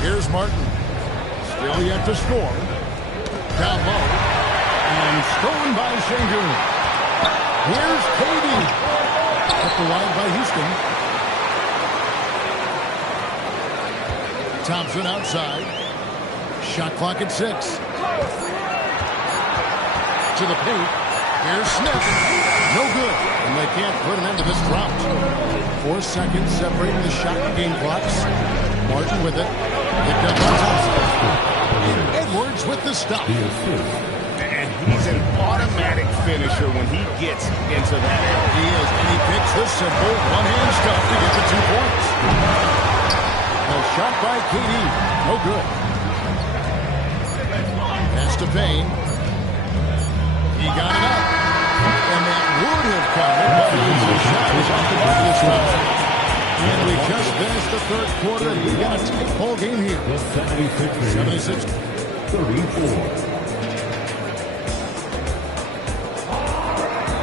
Here's Martin. Still yet to score. Down low. And stolen by Şengün. Here's KD. Kept wide by Houston. Thompson outside. Shot clock at 6. To the paint. Here's Smith. No good. And they can't put an end to this drought. 4 seconds separating the shot and game clocks. Martin with it. Picked up by Thompson. And Edwards with the stop. And he's an automatic finisher when he gets into that area. He is. And he picks the simple one-hand stuff to get the 2 points. A shot by KD. No good. Pass to Payne. He got it up. And that would have counted, but the shot was off the mark this time. And we just finished the third quarter. We've got a tight ball game here. 76-34.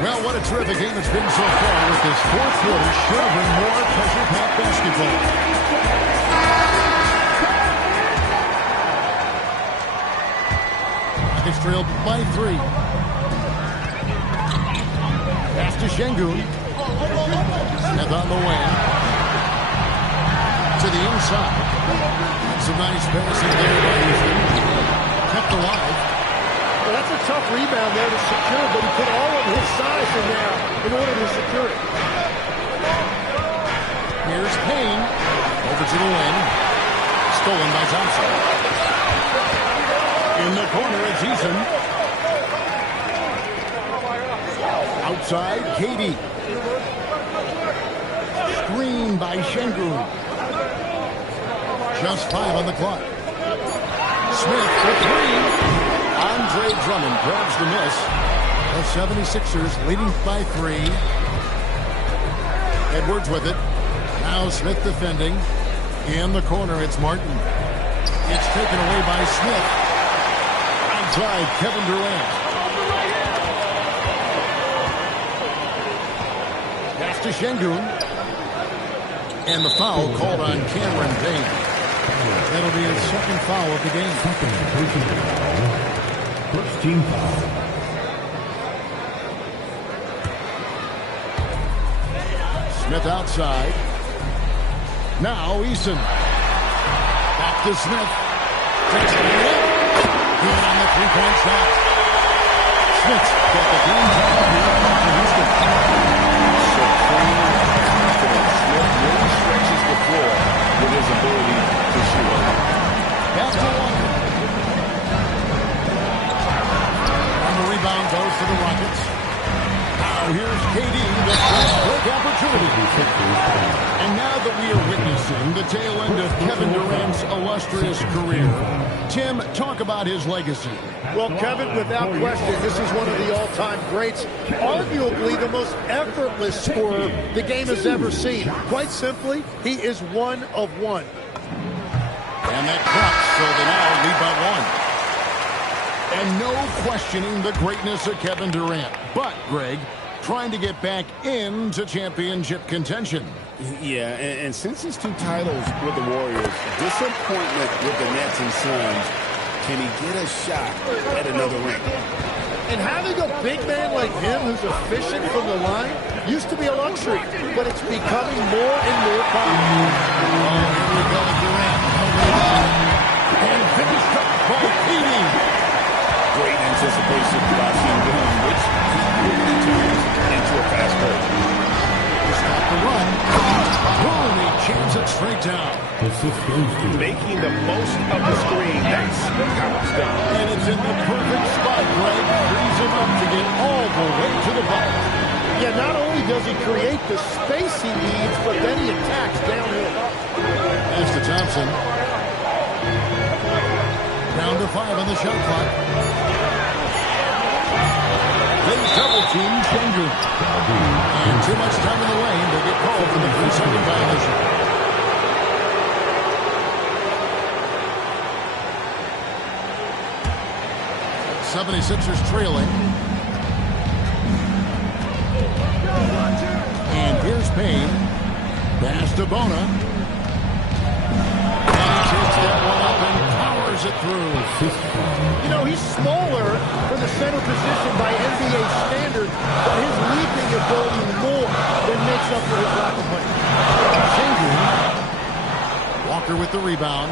Well, what a terrific game it's been so far. With this fourth quarter, should have been more pressure-packed basketball. It's trailed by 3. Pass to Şengün. Smith on the wing. To the inside. Some nice passing there by Houston. Kept alive. Well, that's a tough rebound there to secure, but he put all of his size in there in order to secure it. Here's Payne. Over to the wing. Stolen by Thompson. In the corner, it's Eason. Outside, KD. Screen by Şengün. Just 5 on the clock. Smith for 3. Andre Drummond grabs the miss. The 76ers leading by 3. Edwards with it. Now Smith defending. In the corner, it's Martin. It's taken away by Smith. Outside, Kevin Durant. Pass to Şengün. And the foul called on Cameron Payne. That'll be his second foul of the game. First team foul. Smith outside. Now Eason. Back to Smith. Takes it in. Good on the three-point shot. Smith's got the game time here for Houston. Supreme confidence. Smith really stretches the floor with his ability to shoot. Back to Walker. And the rebound goes to the Rockets. Now here's KD, the first break opportunity. And now that we are witnessing the tail end of Kevin Durant's illustrious career, Tim, talk about his legacy. Well, Kevin, without question, this is one of the all-time greats. Arguably the most effortless scorer the game has ever seen. Quite simply, he is one of one. And that cuts, so they now lead by 1. And no questioning the greatness of Kevin Durant. But, Greg, trying to get back into championship contention. Yeah, and since his 2 titles with the Warriors, disappointment with the Nets and Suns, can he get a shot at another ring? And having a big man like him who's efficient from the line used to be a luxury, but it's becoming more and more common. Oh, here we go with Durant. And finished up by KD. Great anticipation by Şengün, which turns into a fast break. Stop the run. Boom, he jams it straight down. Making the most of the screen. That's how it's done. And it's in the perfect spot, Greg. Frees him up to get all the way to the bucket. Yeah, not only does he create the space he needs, but then he attacks downhill. Pass to Thompson. Down to 5 on the shot clock. They double team Schengen. And too much time in the lane. They get called for the 3-second violation. '76ers trailing. And here's Payne. Pass to Bona. And he takes that one up and powers it through. You know, he's smaller for the center position by NBA standards, but his leaping ability more than makes up for his lack of height. Walker with the rebound.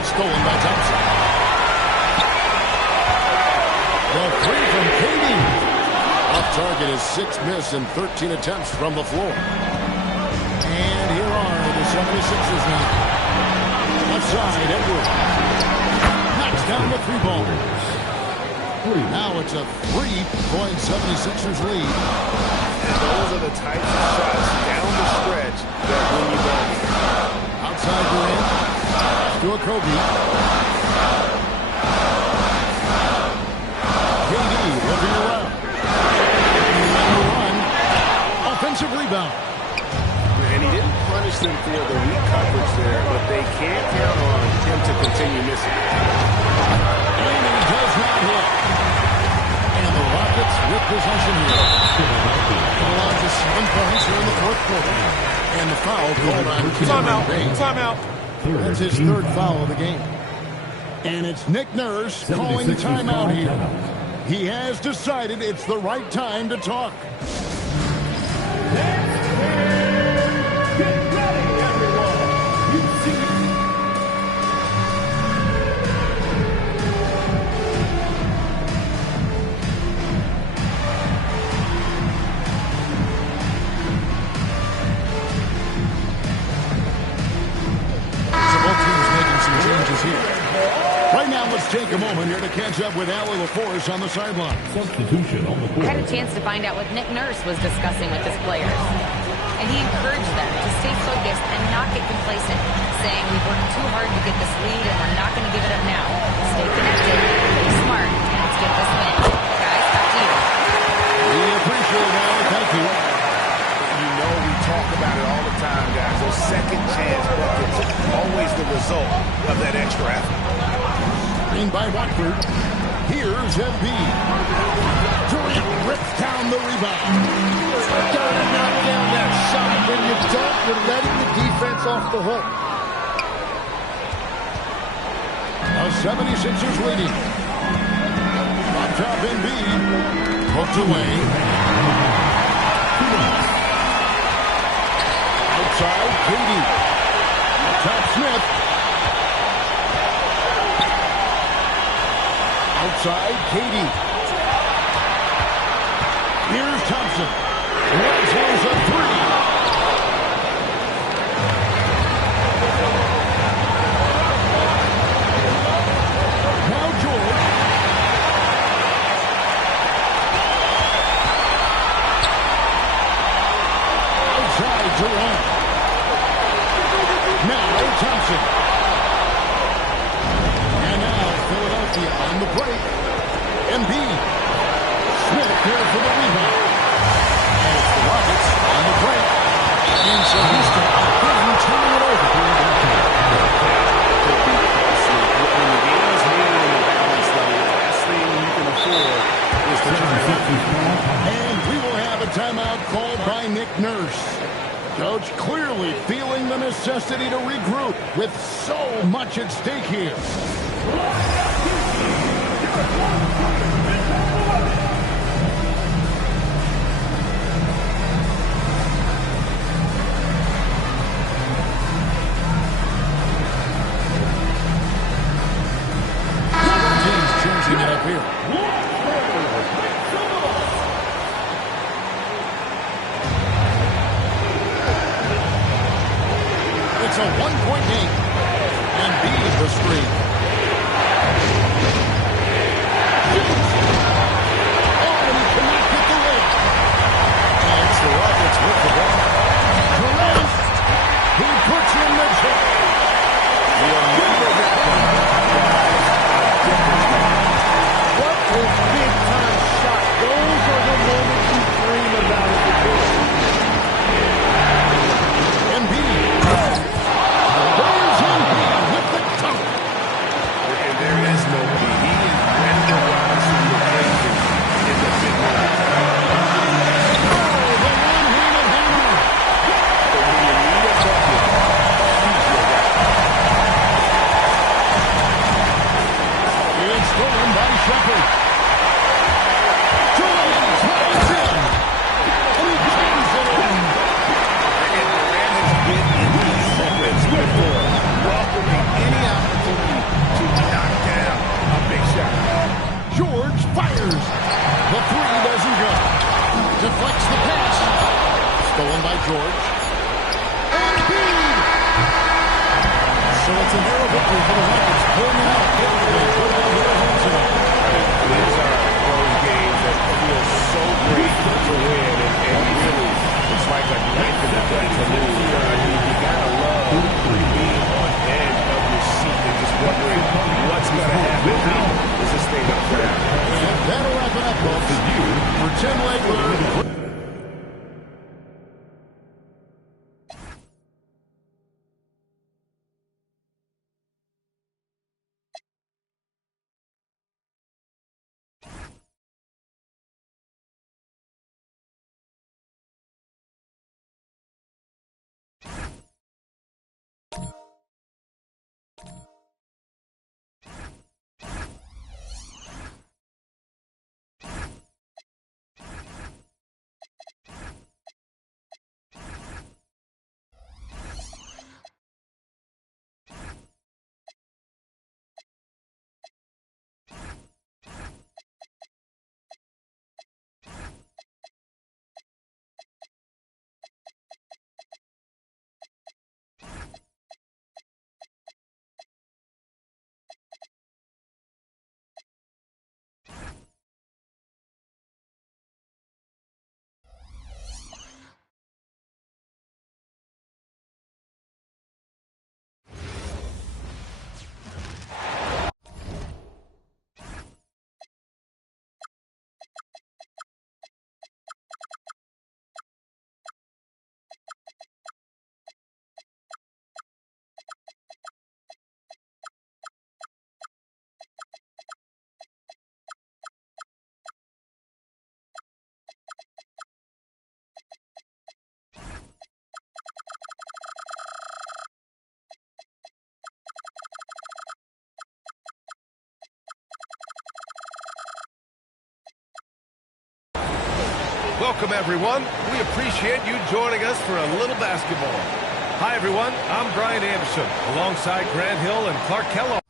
Stolen by Thompson. The three from KD. Off target is 6 miss and 13 attempts from the floor. And here are the 76ers now. Left side, Edwards. Knocks down the 3-ball. Now it's a 3-point 76ers lead. And those are the types of shots down the stretch that win you ball. Outside Durant. To a Kobe. KD looking around. Offensive rebound. And he didn't punish them for the weak coverage there, but they can't count on him to continue missing. And he does not hit. And the Rockets with possession here. Allowed to 7 points here in the fourth quarter. And the foul called on Timeout. Payne. Timeout. That's his 3rd foul of the game. And it's Nick Nurse calling timeout here. He has decided it's the right time to talk. Take a moment here to catch up with Allie LaForce on the sideline. Substitution on the court. I had a chance to find out what Nick Nurse was discussing with his players. And he encouraged them to stay focused and not get complacent, saying we've worked too hard to get this lead and we're not going to give it up now. Stay connected, play smart, and let's get this win. Guys, back to you. We appreciate it, Allie. Thank you. You know we talk about it all the time, guys. Those second chance buckets, always the result of that extra effort. Screen by Watford. Here's Embiid. Durant rips down the rebound. Gotta knock down that shot. When you don't, you're letting the defense off the hook. The 76ers leading. On top Embiid. Hooked away. Outside, KD. Top Smith. Outside, KD. Here's Thompson. Launches a 3. Now George. Outside, Durant. Now Thompson. Philadelphia on the break. Embiid. Smith here for the rebound. And it's the Rockets on the break. And so Houston again turning it over. When the game is moving in the balance, the last thing you can afford is to turn it over. And we will have a timeout called by Nick Nurse. Coach clearly feeling the necessity to regroup with so much at stake here. Teams changing it up here. It's a 1-point game. And Embiid the screen. The Rockets with the ball. Durant, he puts in the down by George. Embiid! So it's a narrow victory for the Rockets. Pulling it out. They put it on their home tonight. These are those games that feel so great to win, and really, it's like a knife in the gut to lose. You gotta love being on edge of your seat and just wondering what's gonna happen. How is this thing gonna play out? And that'll wrap it up, folks. For Tim Legler. Welcome, everyone. We appreciate you joining us for a little basketball. Hi, everyone. I'm Brian Anderson, alongside Grant Hill and Clark Kellogg.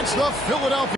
It's the Philadelphia.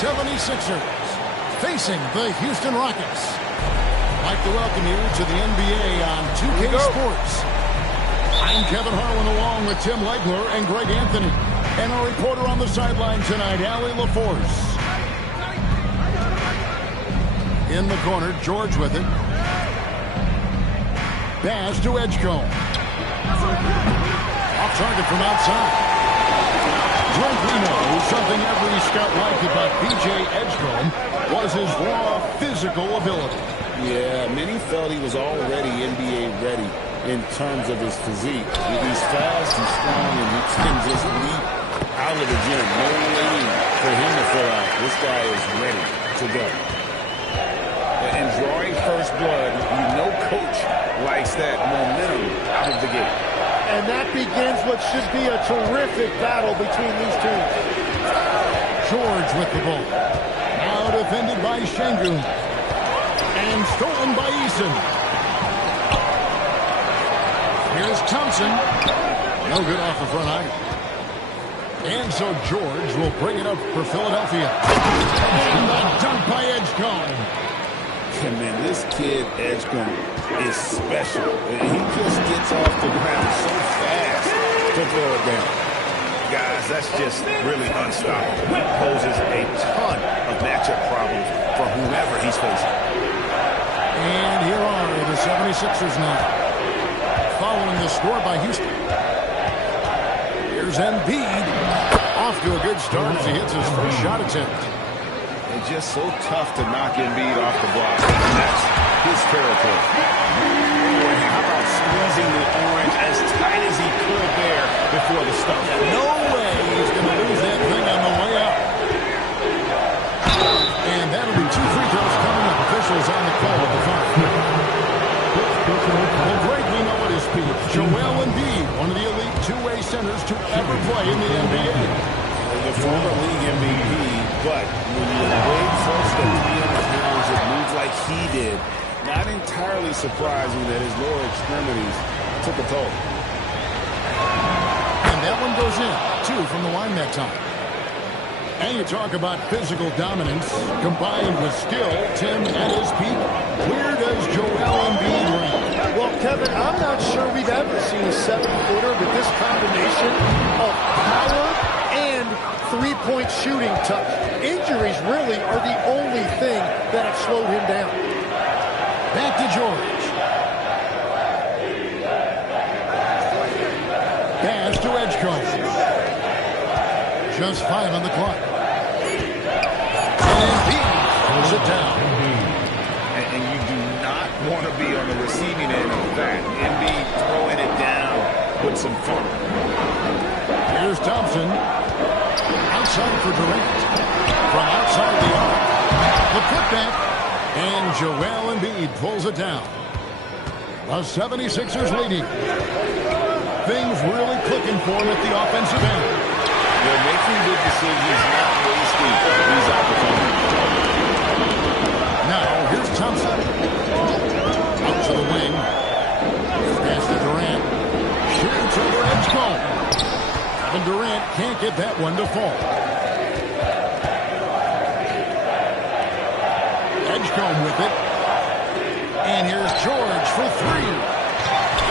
76ers facing the Houston Rockets. I'd like to welcome you to the NBA on 2K Sports. I'm Kevin Harlan along with Tim Legler and Greg Anthony. And our reporter on the sideline tonight, Allie LaForce. In the corner, George with it. Pass to Edgecombe. Off target from outside. Drake Leno, something every scout liked about B.J. Edgecombe was his raw physical ability. Yeah, many felt he was already NBA ready in terms of his physique. He's fast, he's strong, and he can just leap out of the gym. No waiting for him to fill out. This guy is ready to go. And drawing first blood, you know coach likes that momentum out of the gate. And that begins what should be a terrific battle between these teams. George with the ball. Now defended by Şengün. And stolen by Eason. Here's Thompson. No good off the front either. And so George will bring it up for Philadelphia. And the dunk by Edgecombe. And man, this kid, Edgecombe, is special. He just gets off the ground so fast to throw it down. Guys, that's just really unstoppable. He poses a ton of matchup problems for whomever he's facing. And here are the 76ers now. Following the score by Houston. Here's Embiid. Off to a good start as he hits his first shot attempt. It's just so tough to knock Embiid off the block. That's his territory. Boy, how about squeezing the orange as tight as he could there before the stuff? No way he's going to lose that thing on the way up. And that'll be 2 free throws coming up. Officials on the call at the front. Well, Greg, we know at his peak, Joel Embiid, one of the elite two-way centers to ever play in the NBA. The former league MVP, but when you weigh close to 300 pounds, it moves like he did. Not entirely surprising that his lower extremities took a toll. And that one goes in, 2 from the line that time. And you talk about physical dominance combined with skill. Tim, at his peak, where does Joel Embiid rank? Well, Kevin, I'm not sure we've ever seen a 7-footer with this combination of power and three-point shooting touch. Injuries really are the only thing that have slowed him down. Back to George. Pass to Edgecombe. Just 5 on the clock. And Embiid pulls it down. And you do not want to be on the receiving end of that. Embiid throwing it down with some fun. Here's Thompson. Outside for Durant. From outside the arc. The putback. And Joel Embiid pulls it down. The 76ers leading. Things really clicking for him at the offensive end. They're making good decisions, not wasting these opportunities. Now, here's Thompson. Out to the wing. Pass to Durant. Shoots over Edgecombe. And Durant can't get that one to fall. Edgecombe with it. And here's George for 3.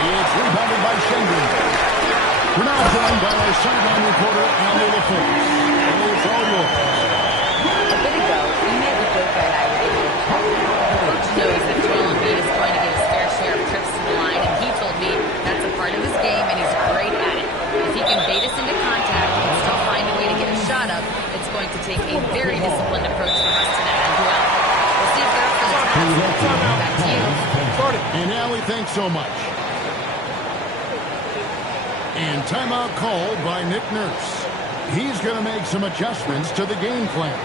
It's rebounded by Şengün. We're now joined by our sideline reporter, Allie LaForce. Allie, it's all yours. A bit ago, we made the joke that I was able to talk. Coach knows that Joel Embiid is going to get his fair share of trips to the line, and he told me that's a part of his game, and he's great at it. If he can bait us into contact and still find a way to get a shot up, it's going to take a very disciplined approach from us tonight as well. We'll see if they're up for the task. Back to you. And Allie, thanks so much. And timeout called by Nick Nurse. He's going to make some adjustments to the game plan.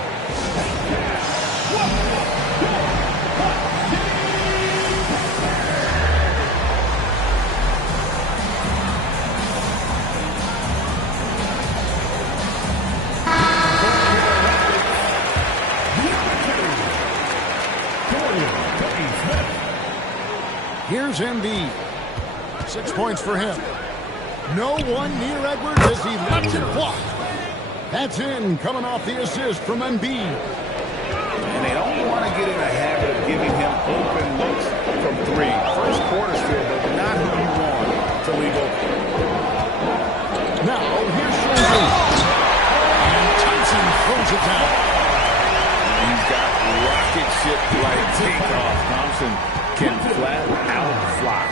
Here's Embiid. 6 points for him. No one near Edwards as he lets it block. That's in, coming off the assist from Embiid. they don't want to get in the habit of giving him open looks from three. First quarter's field, but not who you want to leave open. Now, here's Shane. And Thompson throws it down. He's got rocket ship-like takeoff. Thompson can flat out fly.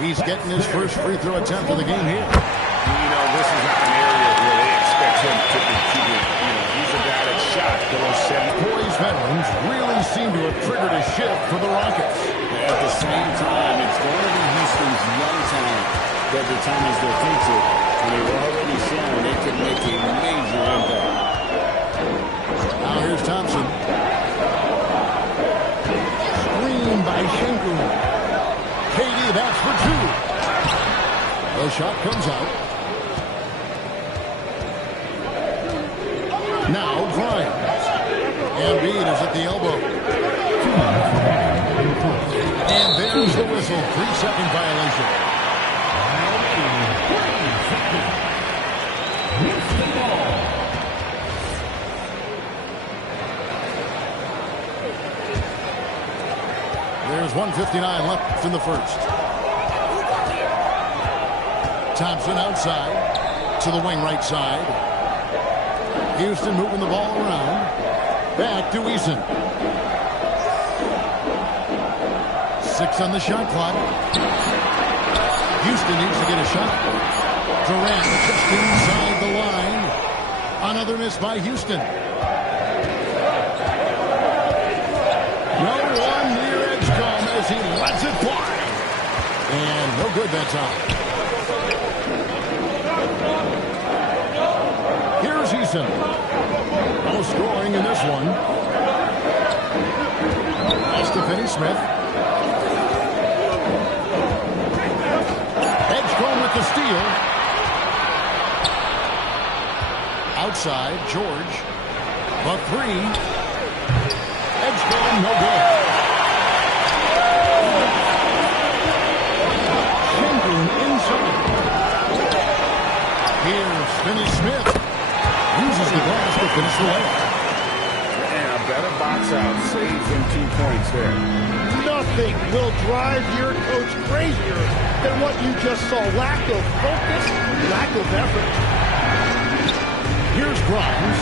He's getting his first free throw attempt of the game here. You know, this is not an area where they expect him to contribute. You know, he's a guy that shot below 7. Boys veterans really seem to have triggered a shift for the Rockets. At the same time, it's going to be Houston's young talent that determines their future. And they've already shown they can make a major impact. Now here's Thompson. Screen by Şengün. KD, that's for two. The shot comes out. Now Grimes. Embiid is at the elbow. And there's the whistle. 3-second violation. There's 1:59 left in the first. Thompson outside to the wing right side. Houston moving the ball around. Back to Eason. 6 on the shot clock. Houston needs to get a shot. Durant just inside the line. Another miss by Houston. No one near Edgecombe as he lets it fly. And no good that time. Here's Eason. No scoring in this one. Finney Smith. Edgecombe with the steal. Outside, George. The three. Edgecombe, no good. Şengün inside. Here's Finney Smith. Uses the glass to finish the layup. And a better box out saves him 2 points there. Nothing will drive your coach crazier than what you just saw. Lack of focus, lack of effort. Here's Grimes.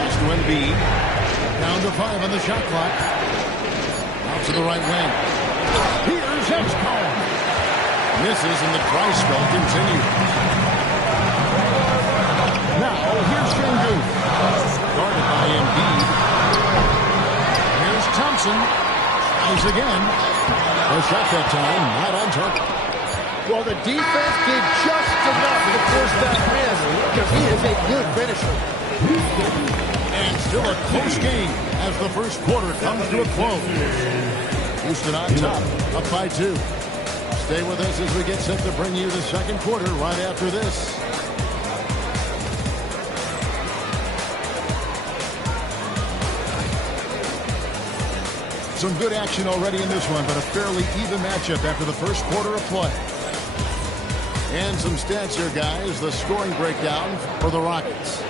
Pass to Embiid. Down to 5 on the shot clock. Out to the right wing. Here's Edgecombe. Misses and the dry spell continues. Now here's Şengün. Guarded by Embiid. Here's Thompson. Tries again. A shot that time, not on target. Well, the defense did just enough to force that miss because he is a good finisher. And still a close game as the first quarter comes to a close. Houston on top, up by 2. Stay with us as we get set to bring you the second quarter right after this. Some good action already in this one, but a fairly even matchup after the first quarter of play. And some stats here, guys. The scoring breakdown for the Rockets.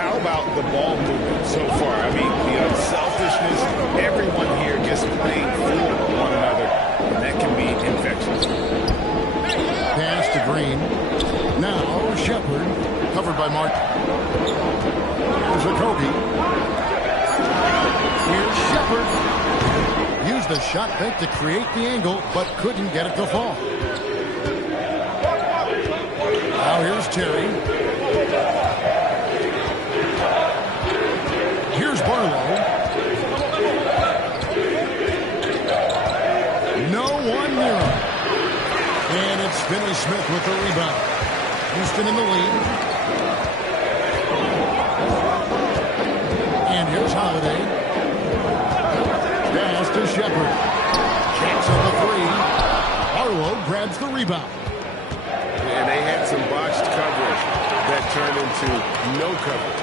How about the ball movement so far? I mean, the unselfishness, everyone here just playing for one another, and that can be infectious. Pass to Green. Now Shepard, covered by Martin. Here's Okogie. Here's Shepard. Used the shot fake to create the angle, but couldn't get it to fall. Now here's Terry. Here's Barlow. No one near him. And it's Finney Smith with the rebound. Houston in the lead. And here's Holiday. Pass to Shepard. Checks on the three. Barlow grabs the rebound. And they had some botched coverage that turned into no coverage.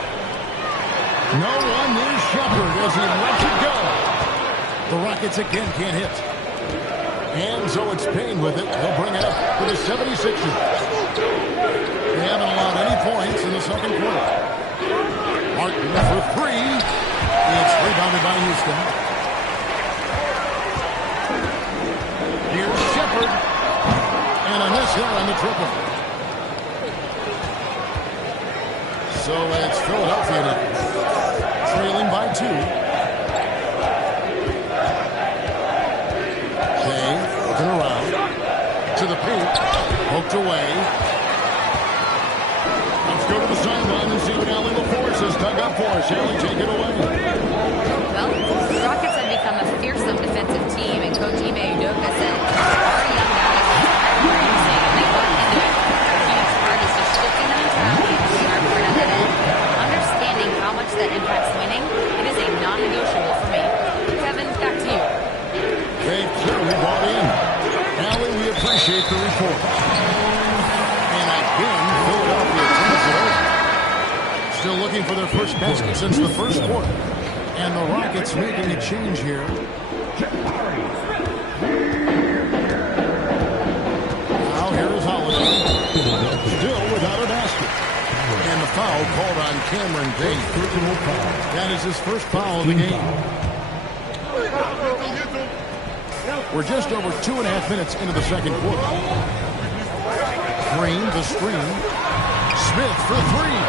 No one near Shepard as he lets it go. The Rockets again can't hit. And so it's Payne with it. They'll bring it up for the 76ers. They haven't allowed any points in the second quarter. Martin for three. It's rebounded by Houston. Here's Shepherd. And a miss here on the triple. So it's Philadelphia now, trailing by 2. Kay looking around to the paint, poked away. Let's go to the sideline and see what Allie LaForce has dug up for us. Allie, take it away. Well, the Rockets have become a fearsome defensive team, and Coach Ime Udoka said our young guys are producing, and they want to do it. Phoenix part is just shifting the mentality and putting our part on that end. Understanding how much that impacts winning, it is a non-negotiable for me. Kevin, back to you. They've clearly bought in. Allie, we appreciate the report. And again, Philadelphia turns it over. Still looking for their first basket since the first quarter. And the Rockets making a change here. Now here is Holiday. Still without a basket. And the foul called on Cameron Payne. That is his first foul of the game. We're just over 2.5 minutes into the second quarter. Green, the screen. Smith for three.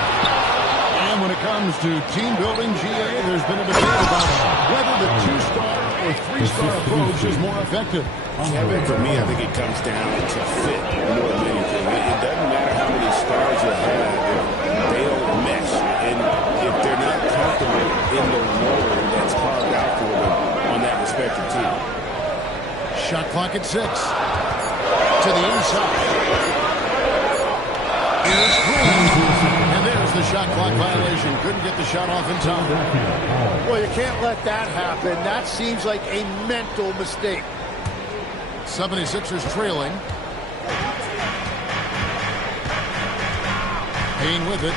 And when it comes to team building, GA, there's been a debate about whether the 2-star or 3-star approach is more effective. Kevin, for me, I think it comes down to fit more than anything. It doesn't matter how many stars you have if they don't mesh. And if they're not comfortable in the role that's carved out for them on that respective team. Shot clock at 6. To the inside. Here's Green. And there's the shot clock violation. Couldn't get the shot off in time. Well, you can't let that happen. That seems like a mental mistake. 76ers trailing. Payne with it.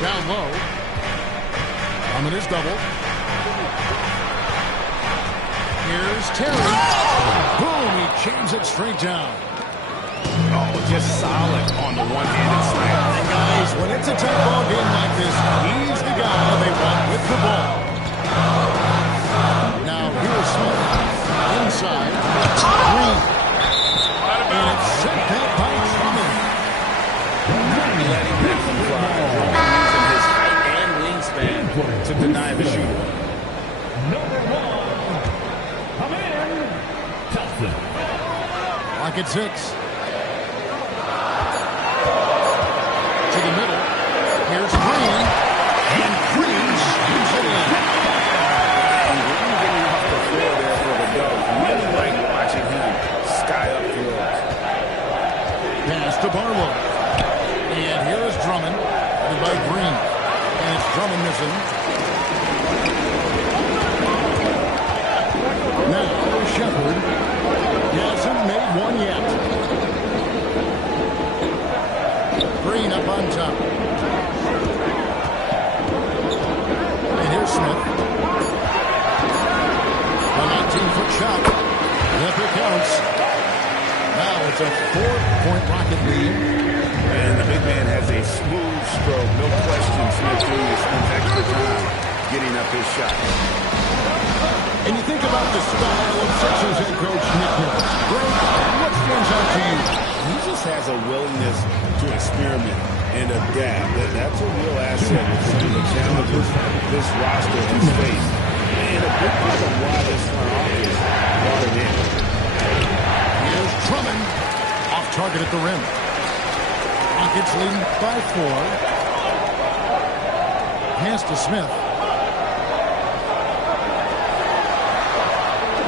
Down low. Coming his double. Here's Terry. Boom, he jams it straight down. Oh, just solid on the one-handed slam. And guys, when it's a tight ball game like this, he's the guy they want with the ball. Now here's Smith. Inside. Green. And it's set back by Drummond. Letting that one fly. Using his height and wingspan to deny the shooter. Lock at 6. To the middle. Here's Green. And Green shoots it in. And Green getting off the floor there for the dog. Really like watching him sky up throws. Pass to Barlow. And here is Drummond. And by Green. And it's Drummond missing. Now Shepherd. Hasn't made one yet. Green up on top. And here's Smith. A 19-foot shot. If it counts. Now it's a 4-point Rocket lead. And the big man has a smooth stroke. No question, Smith Jr. spends extra time getting up his shot. And you think about the style of Sixers head coach Nick Nurse. Greg, what stands out to you? He just has a willingness to experiment and adapt. That's a real asset with some of the challenges this roster has faced. And a big part of why this front office brought him in. Here's Drummond. Off target at the rim. Rockets leading by 4. Pass to Smith.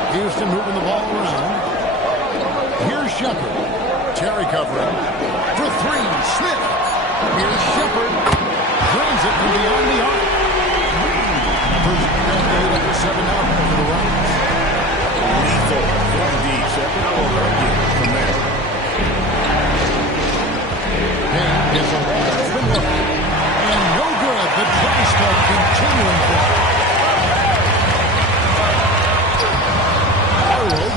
Houston moving the ball around. Here's Shepherd. Terry covering. For 3, Smith. Here's Shepherd. Drains it from beyond the arc. Numbers calculated up to 7 now for the Rockets. Lethal from deep. Shepherd will hurt you from there. Payne is a wide open look. And no good. The try spell continuing for him.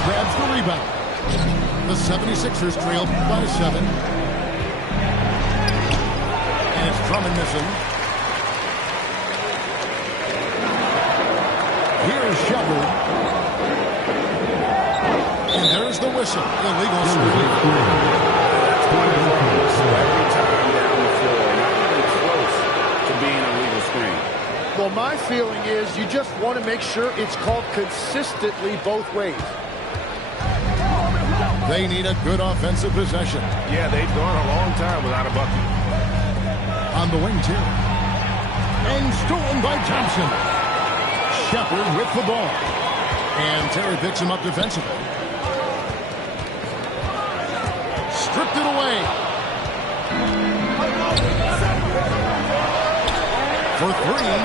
Grabs the rebound. The 76ers trail by 7. And Drummond missing. Here's Shepard. And there's the whistle. Illegal screen. Every time down the floor, not even close to being a legal screen. Well, my feeling is you just want to make sure it's called consistently both ways. They need a good offensive possession. Yeah, they've gone a long time without a bucket. On the wing, too. And stolen by Thompson. Shepard with the ball. And Terry picks him up defensively. Stripped it away. For three.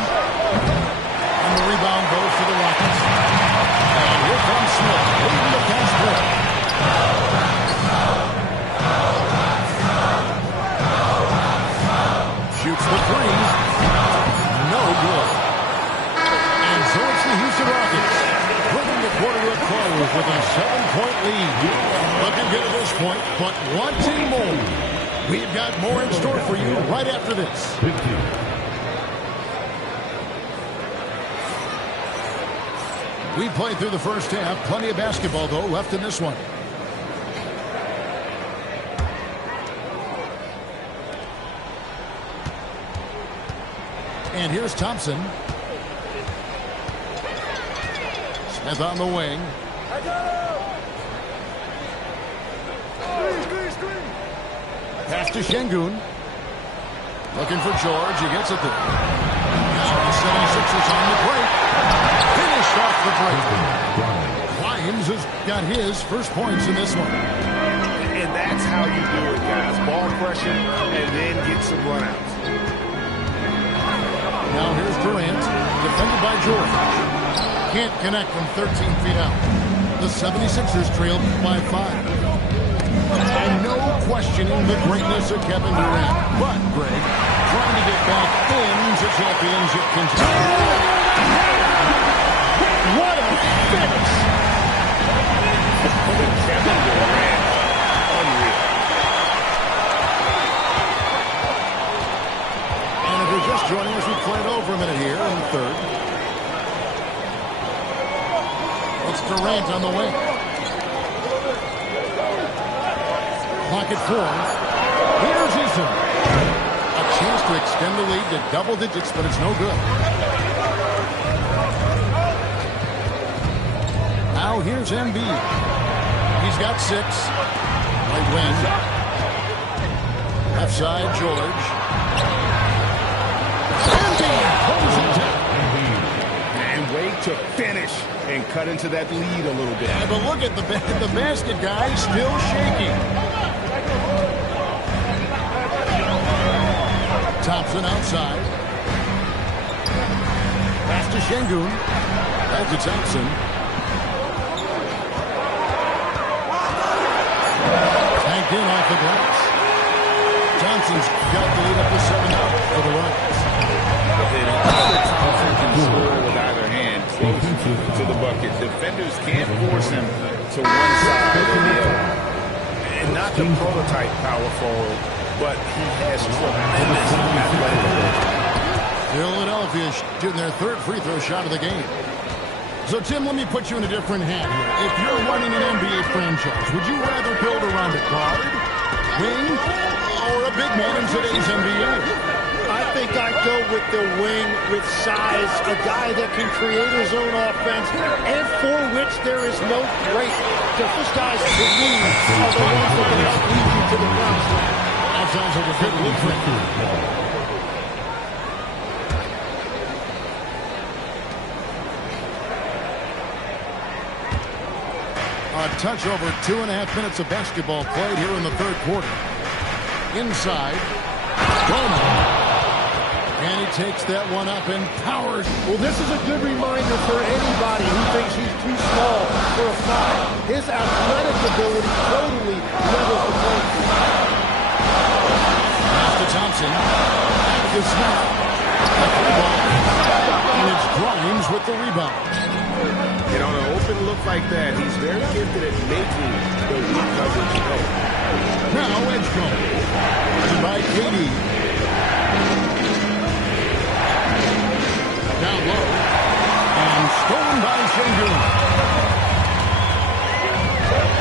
And the rebound goes to the Rockets. And here comes Smith, leading the pass play. Shoots the three. No good. And so it's the Houston Rockets bringing the quarter to a close with a 7-point lead. Looking good at this point, but wanting more. We've got more in store for you right after this. We played through the first half. Plenty of basketball, though, left in this one. And here's Thompson. Smith on the wing. Pass to Şengün. Looking for George. He gets it there. Now the 76ers on the break. Finished off the break. Grimes has got his first points in this one. And that's how you do it, guys. Ball pressure and then get some runouts. Now here's Durant, defended by George. Can't connect from 13 feet out. The 76ers trailed by 5. And no questioning the greatness of Kevin Durant. But, Greg, trying to get back into championship contention. What a finish! Kevin Durant, unreal. And if you're just joining us, we played over a minute here in the third. It's Durant on the wing. Clock at 4. Here's Eason. A chance to extend the lead to double digits, but it's no good. Now here's Embiid. He's got 6. Right wing. Left side, George. Embiid pulls it down. And wait to finish and cut into that lead a little bit. Yeah, but look at the basket guy still shaking. Thompson outside. Pass to Şengün. Back to Thompson. Tanked in off the glass. Thompson's got the lead up to 7 out for the Rockets. Thompson can score with either hand close to the bucket. Defenders can't force him to one side or the other. And not the prototype power forward, but he has tremendous athletic ability. Philadelphia shooting their third free throw shot of the game. So, Tim, let me put you in a different hat here. If you're running an NBA franchise, would you rather build around a guard, wing, or a big man in today's NBA? I think I'd go with the wing with size, a guy that can create his own offense, and for which there is no break. Those guys, to me, are the ones that can help lead you to the promised land. That sounds like a good blueprint. A touch over 2.5 minutes of basketball played here in the third quarter. Inside, Bowman. And he takes that one up and powers. Well, this is a good reminder for anybody who thinks he's too small for a foul. His athletic ability totally levels the playing field. Pass to Thompson. Back to Smith. And it's Grimes with the rebound. You know, on an open look like that, he's very gifted at making the weak coverage go. Now Edgecombe. By KD. low. And stolen by Sengun.